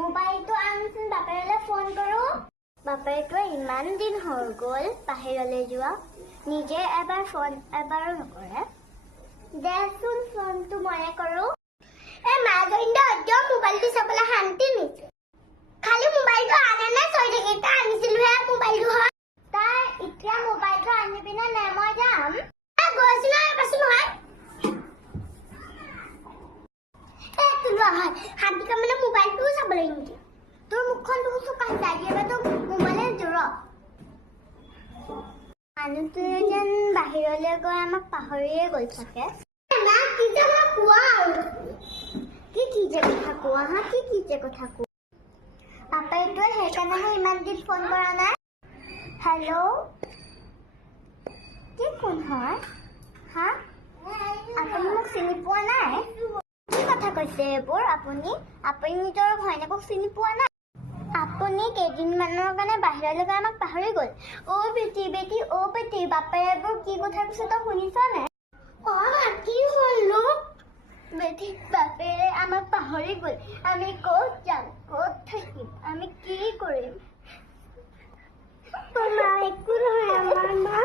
মোবাইলটো আনচোন বাপেৰলৈ ফোন কৰোঁ। বাপেৰটোৱে ইমান দিন হৈ গ'ল বাহিৰলৈ যোৱা, নিজে এবাৰ ফোন এবাৰো নকৰে। দেচোন ফোনটো মনে কৰোঁ। মাজনীয়ে এতিয়াও মোবাইলটো চাবলৈ শান্তি নিছে। খালি মোবাইলটো আনে নে চৈ থাকে, তাই আনিছিলোহে মোবাইলটো হয়। তাই এতিয়া মোবাইলটো আনিবি নে নাই মই যাম। গৈছো নহয় পাইছো নহয়। হাতীকা মানে মোবাইলটোও চাবলৈ নিদিয়ে। তোৰ মুখখন বহুত চোকাহি যাই দিয়ে, তোৰ মোবাইলে জোৰ মানুহটো যেন বাহিৰলৈ গৈ আমাক পাহৰিয়ে গ'ল চাগে। কি যে কথা কোৱা হা, কি যে কথা কোৱা। বাপেৰটোৱে সেইকাৰণেহে ইমান দিন ফোন কৰা নাই। হেল্ল', কি কোন হয় হা? আপুনি মোক চিনি পোৱা নাই? কি কথা কৈছে এইবোৰ আপুনি? আপুনি নিজৰ ঘৈণীয়েকক চিনি পোৱা নাই? আপুনি কেইদিনমানৰ কাৰণে বাহিৰলৈ গৈ আমাক পাহৰি গ'ল। অ' বেটি বেটি, অ' বেটি, বাপেৰে এইবোৰ কি কথা কৈছে তই শুনিছ নাই? কি হ'ল বেটি? বাপেৰে আমাক পাহৰি গ'ল। আমি ক'ত যাম, ক'ত থাকিম, আমি কি কৰিম? একো নহয় আমাৰ মা।